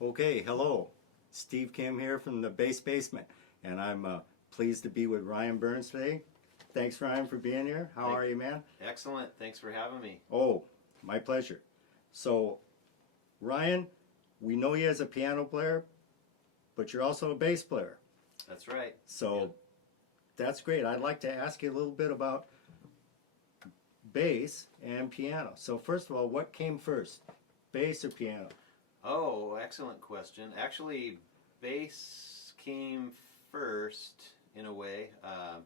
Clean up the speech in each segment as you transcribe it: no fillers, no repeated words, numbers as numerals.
Okay, hello. Steve Kim here from the Bass Basement, and I'm pleased to be with Ryan Burns today. Thanks, Ryan, for being here. How are you, man? Excellent. Thanks for having me. Oh, my pleasure. So, Ryan, we know you as a piano player, but you're also a bass player. That's right. So, Yep. that's great. I'd like to ask you a little bit about bass and piano. So, first of all, what came first, bass or piano? Oh, excellent question. Actually, bass came first in a way. I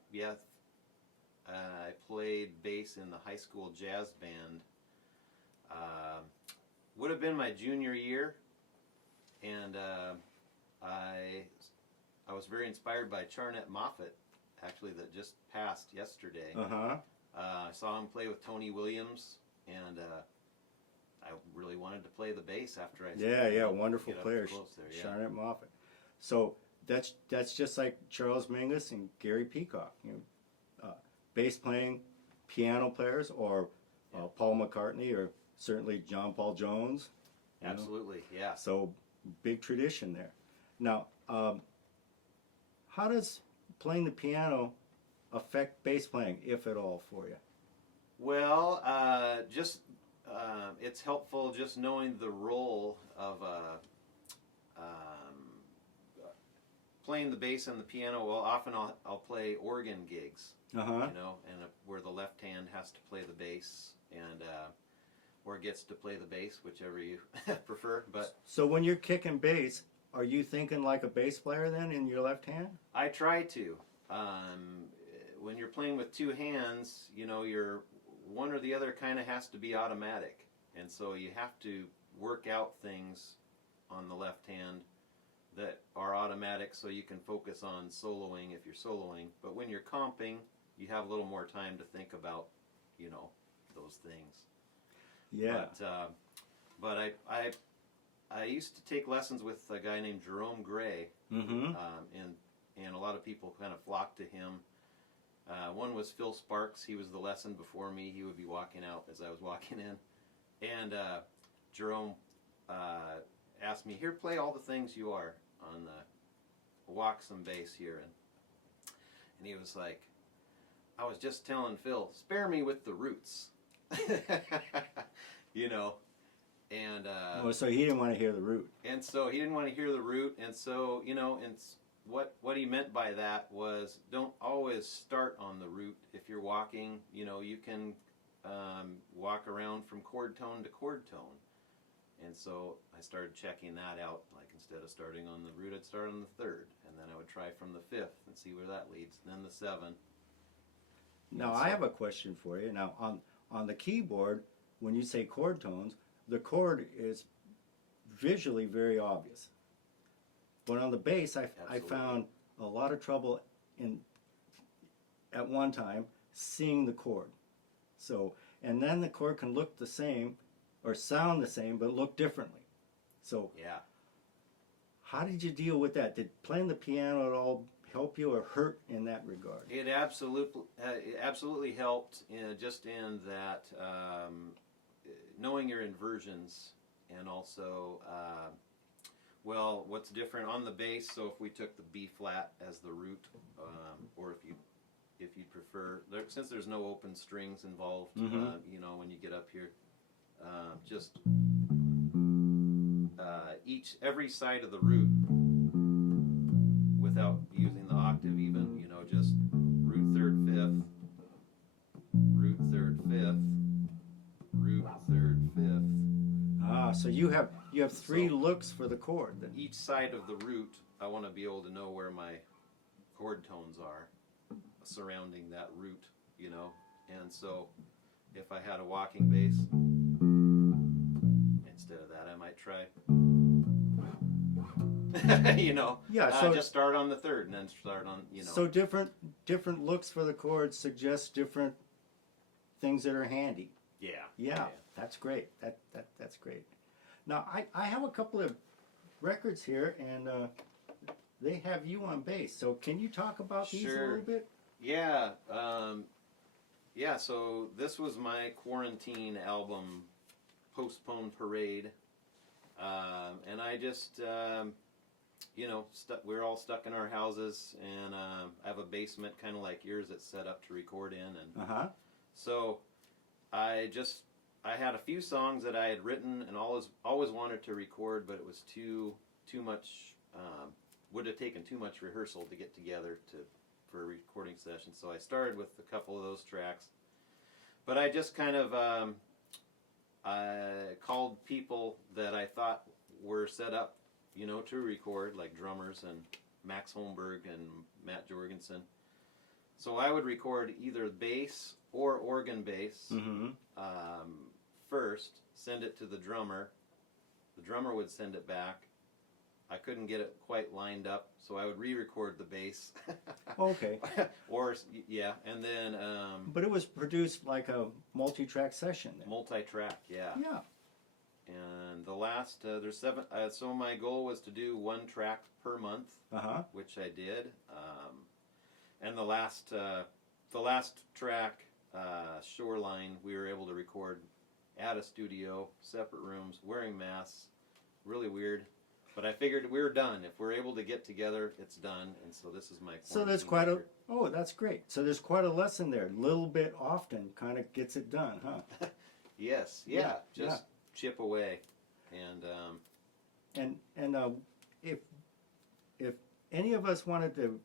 played bass in the high school jazz band. Would have been my junior year, and I was very inspired by Charnett Moffett, actually, that just passed yesterday. Uh-huh. I saw him play with Tony Williams, and I really wanted to play the bass after I Yeah, wonderful get up player, close there. Yeah. Charnett Moffett. So that's just like Charles Mingus and Gary Peacock, bass playing, piano players, or Paul McCartney, or certainly John Paul Jones. Absolutely, yeah. So big tradition there. Now, how does playing the piano affect bass playing, if at all, for you? Well, it's helpful just knowing the role of playing the bass and the piano. Well, often I'll play organ gigs, Uh-huh. and where the left hand has to play the bass, and or gets to play the bass, whichever you prefer. But So when you're kicking bass, are you thinking like a bass player then in your left hand? I try to. When you're playing with two hands, your one or the other kind of has to be automatic, and so you have to work out things on the left hand that are automatic, so you can focus on soloing if you're soloing. But when you're comping, you have a little more time to think about, those things. Yeah. But I used to take lessons with a guy named Jerome Gray, Mm-hmm. and a lot of people kind of flocked to him. One was Phil Sparks. He was the lesson before me. He would be walking out as I was walking in, and Jerome asked me, "Here, play all the things you are on walk some bass here," and he was like, "I was just telling Phil, spare me with the roots," and So he didn't want to hear the root. and so he didn't want to hear the root, and so and what he meant by that was, don't always start on the root. If you're walking, you can walk around from chord tone to chord tone. And so I started checking that out. Like, instead of starting on the root, I'd start on the third, and then I would try from the fifth and see where that leads, and then the seven. Now I have a question for you. Now on the keyboard, when you say chord tones, the chord is visually very obvious. But on the bass, I Absolutely. found a lot of trouble at one time seeing the chord. So, and then the chord can look the same or sound the same, but look differently. So, Yeah. how did you deal with that? Did playing the piano at all help you or hurt in that regard? It absolutely helped just in that knowing your inversions, and also what's different on the bass. So if we took the B flat as the root, or if you prefer, since there's no open strings involved, Mhm. when you get up here, just every side of the root, without using the octave even, just root third fifth, root third fifth, root third fifth. So you have three So- looks for the chord then. Each side of the root, I want to be able to know where my chord tones are surrounding that root, and so if I had a walking bass, instead of that I might try Yeah, so just start on the third and then start on, So different looks for the chords suggest different things that are handy. yeah. That's great. That's great. Now I have a couple of records here, and they have you on bass. So can you talk about these a Sure. little bit? Yeah, so this was my quarantine album, Postponed Parade, and I just, we're all stuck in our houses, and I have a basement kind of like yours that's set up to record in, and so I had a few songs that I had written and always wanted to record, but it was too much. Would have taken too much rehearsal to get together for a recording session. So I started with a couple of those tracks, but I just kind of I called people that I thought were set up, to record, like drummers and Max Holmberg and Matt Jorgensen. So I would record either bass or organ bass first, send it to the drummer. The drummer would send it back. I couldn't get it quite lined up, so I would re-record the bass. Okay. And then... but it was produced like a multi-track session then. Multi-track, yeah. Yeah. And the last, there's 7, so my goal was to do 1 track per month, which I did. And the last track, Shoreline, we were able to record at a studio, separate rooms, wearing masks, really weird. But I figured we were done. If we're able to get together, it's done. And so this is my So there's quite that's great. So there's quite a lesson there. Little bit often kind of gets it done, huh? Yes, just chip away. And if any of us wanted to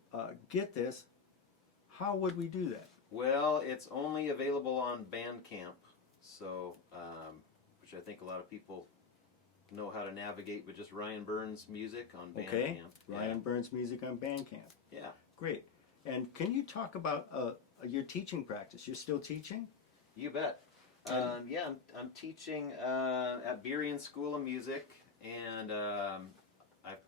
get this, how would we do that? Well, it's only available on Bandcamp, so which I think a lot of people know how to navigate with just Ryan Burns music on Bandcamp. Okay, Ryan Burns music on Bandcamp. Yeah. Great. And can you talk about your teaching practice? You're still teaching? You bet. I'm teaching at Burien School of Music, and I've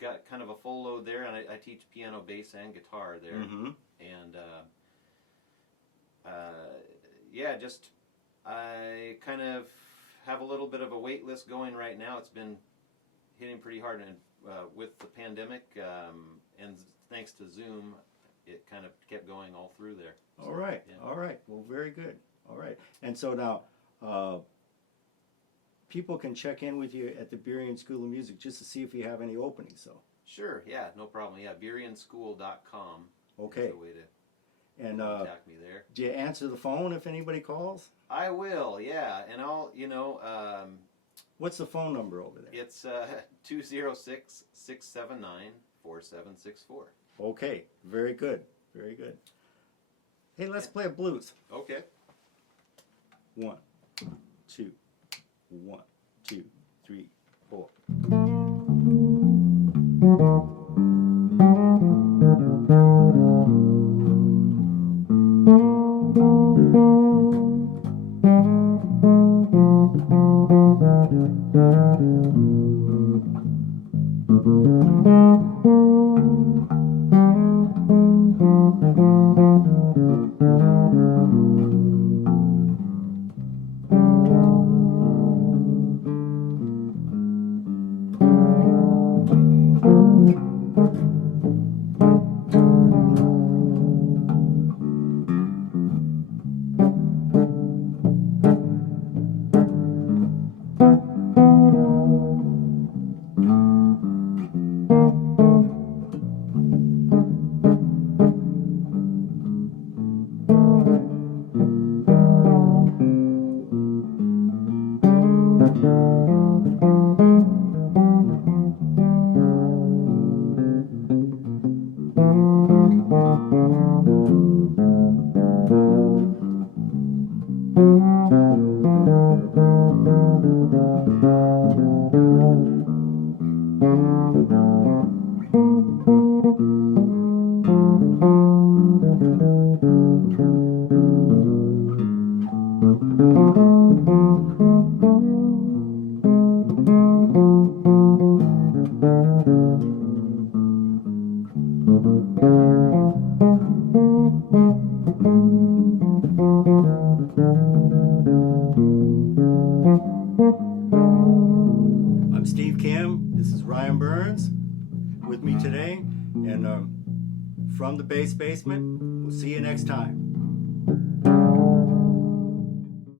got kind of a full load there, and I teach piano, bass, and guitar there. And I kind of have a little bit of a wait list going right now. It's been hitting pretty hard, and with the pandemic, and thanks to Zoom, it kind of kept going all through there. All right. Well, very good. All right. And so now, people can check in with you at the Burien School of Music just to see if you have any openings. So. Sure. Yeah. No problem. Yeah. BurienSchool.com. Okay. Is the way to contact me there. Do you answer the phone if anybody calls? I will. Yeah. And I'll. What's the phone number over there? It's 206-679-4764. Okay. Very good. Very good. Hey, let's play a blues. Okay. 1, 2, 1, 2, 3, 4. I'm Steve Kim. This is Ryan Burns with me today. And from the bass basement, we'll see you next time.